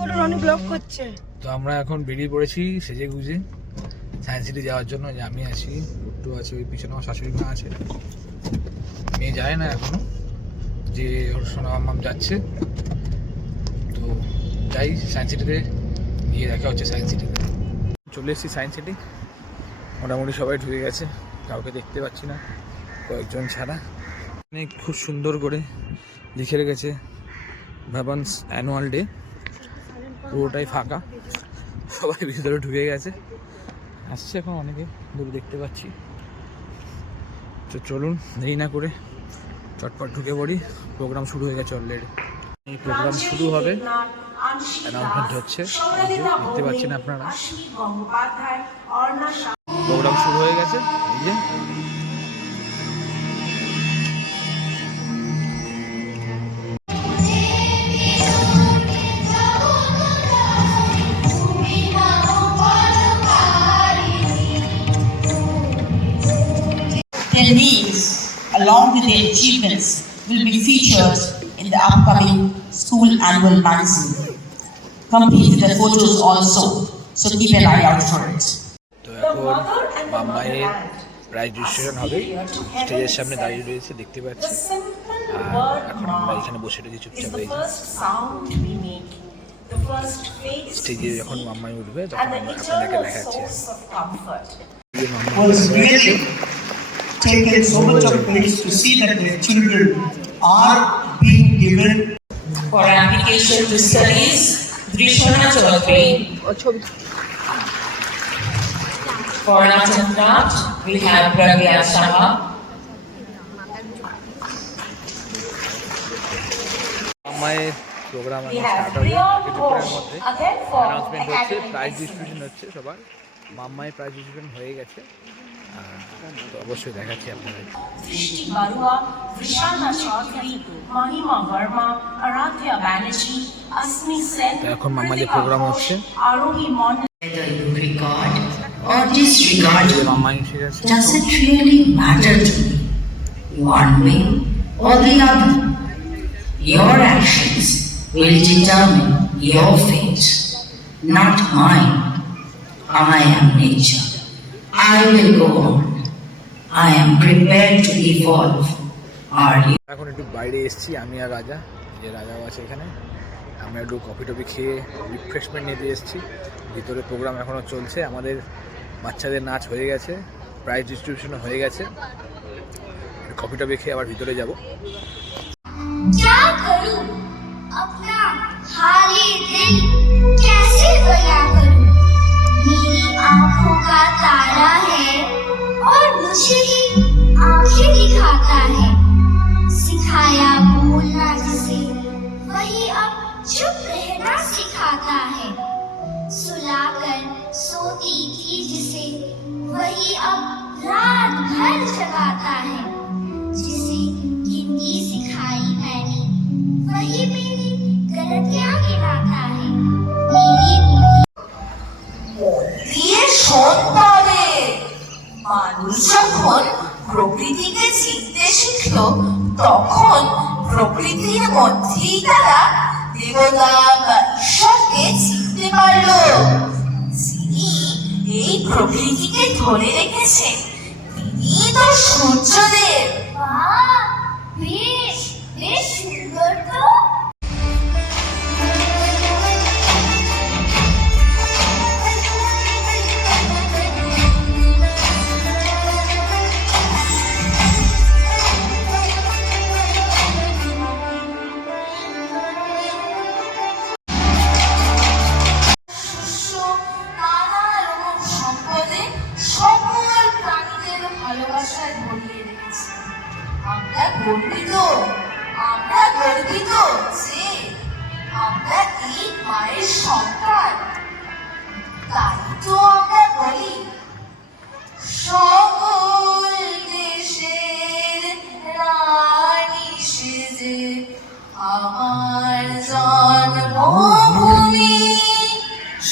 করুন, অনেক ব্লগ করছে। তো আমরা এখন বেরিয়ে পড়েছি সেজে গুজে সায়েন্স সিটি যাওয়ার জন্য। যে আমি আছি, পুট্টু আছে, ওই পিছনে আমার শাশুড়ি মা আছে। মেয়ে যায় না এখনো, যে ওর সোনা মাম্মাম যাচ্ছে। তো যাই সায়েন্স সিটিতে, গিয়ে দেখা হচ্ছে সায়েন্স সিটিতে। চলে এসেছি সায়েন্স সিটি, মোটামুটি সবাই ঢুকে গেছে, কাউকে দেখতে পাচ্ছি না কয়েকজন ছাড়া। খুব সুন্দর করে লিখে রেখেছে ভাবান্স অ্যানুয়াল ডে, পুরোটাই ফাঁকা, সবাই ভিতরে ঢুকে গেছে। আসছে এখন অনেকে, দূরে দেখতে পাচ্ছি। তো চলুন দেরি না করে চটপট ঢুকে পড়ি। প্রোগ্রাম শুরু হয়ে গেছে অলরেডি। এই প্রোগ্রাম শুরু হবে, অ্যানাউন্সমেন্ট হচ্ছে, দেখতে পাচ্ছেন আপনারা। প্রোগ্রাম শুরু হয়ে গেছে, এই যে Their names, along with their achievements, will be featured in the upcoming school annual magazine. Complete with the photos also, so keep an eye out for it. তো এখন মাম্মাইয়ের প্রাইজ ডিস্ট্রিবিউশন হবে, স্টেজের সামনে দাঁড়িয়ে রয়েছে দেখতে পাচ্ছি। আর এখন আমরা এখানে বসে রয়েছি চুপচাপ। এই স্টেজে যখন মাম্মাই উঠবে তখন আপনাদেরকে দেখাচ্ছি। Taken so much of place to see that their children are being given For application to studies, Drishana Chaudhary. For art and craft, we have Pragya Shah. মাম্মাইয়ের প্রোগ্রাম স্টার্ট হবে কিছুক্ষণের মধ্যে। অ্যানাউন্সমেন্ট হচ্ছে, প্রাইজ ডিস্ট্রিবিউশন হচ্ছে সবার। মাম্মাইয়ের prize distribution হয়ে গেছে, তো অবশ্যই দেখাচ্ছি আপনাদের। Srishti Barua, Drishana Chaudhary, Mahima Verma, Aradhya Banerjee, Asmi Sen. এখন মাম্মাইয়ের প্রোগ্রাম হচ্ছে। Arohi Mon. Whether you regard or disregard, মাম্মাই এসে গেছে। does it really matter to me? One way or the other, your actions will determine your fate, not mine. I am nature. I will go on. I am prepared to evolve. Are you? এখন একটু বাইরে এসেছি আমি আর রাজা, যে রাজাও আছে এখানে। আমরা একটু কফি টফি খেয়ে রিফ্রেশমেন্ট নিতে এসেছি। ভিতরে প্রোগ্রাম এখনও চলছে, আমাদের বাচ্চাদের নাচ হয়ে গেছে, প্রাইজ ডিস্ট্রিবিউশনও হয়ে গেছে। কফি টফি খেয়ে আবার ভিতরে যাব। क्या करूं अपना खाली दिल कैसे बयां करूं? मेरी आंखों का तारा है और मुझे ही आंखें दिखाता है। सिखाया बोलना जिसे वही अब चुप रहना सिखाता है। सुलाकर सोती थी जिसे वही अब रात भर जगाता है। जिसे गिनती सिखाई मैंने वही मेरी गलतियां गिनाता है। मेरी দিয়ে সন্তানে মানুষ যখন প্রকৃতিকে চিনতে শিখলো, তখন প্রকৃতির মধ্যেই তারা দেবতা বা ঈশ্বরকে চিনতে পারলো। যিনি এই প্রকৃতিকে ধরে রেখেছেন তিনি তো সূর্যদেব। वाह, বেশ বেশ সুন্দর তো। নানা রকম সম্পদে সকল প্রাণীদের ভালোবাসায় ভরিয়ে রেখেছে। আমরা গর্বিত যে আমরা এই মায়ের সন্তান। তাই তো আমরা বলি সকল দেশের রানী সেজে আমার জন্মভূমি,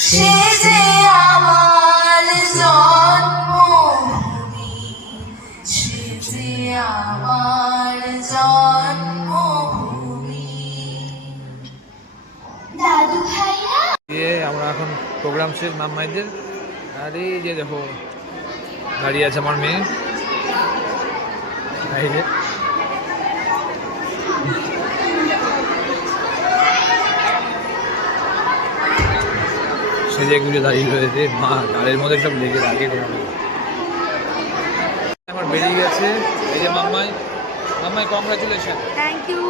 সেজে আমার জন্মভূমি, সেজে আমার জন্মভূমি। দাদু ভাইরা এখন প্রোগ্রাম শেষ মাম্মাইদের। আর এই যে দেখো দাঁড়িয়ে আছে আমার মেয়ে, এই যে সেজে গুজে দাঁড়িয়ে রয়েছে, মা গাড়ির মধ্যে সব লেগে লাগে। আমার বেরিয়ে গেছে, এই যে মাম্মাই। মাম্মাই কংগ্রাচুলেশন। Thank you.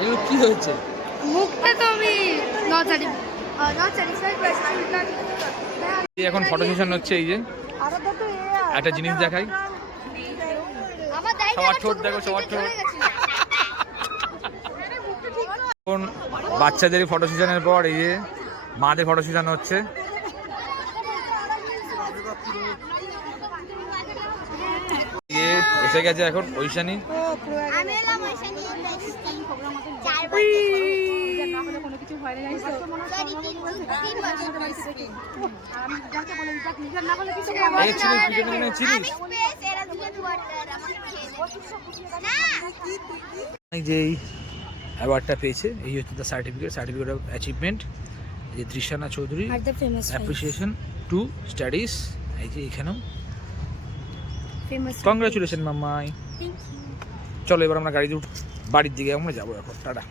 এগুলো কি হয়েছে? মুখটা তো আমি নট স্যাটিসফাইড। এখন ফটো সেশন হচ্ছে। এই যে একটা জিনিস দেখাই, সবার ঠোঁট দেখো, সবার ঠোঁট। এখন বাচ্চাদের ফটো সেশনের পর এই যে মাদের ফটো সেশন হচ্ছে। এসে গেছে এখন ঐশানী। আমি এলাম ঐশানী যেই অ্যাওয়ার্ডটা পেয়েছে, এই হচ্ছে তার সার্টিফিকেট অফ অ্যাচিভমেন্ট। এই যে তৃষানা চৌধুরী, অ্যাপ্রিসিয়েশন টু স্টাডিজ। এই যে এখানেও কংগ্রাচুলেশন মাম্মাই। চলো এবার আমরা গাড়িতে বাড়ির দিকে আমরা যাবো এখন। টাটা।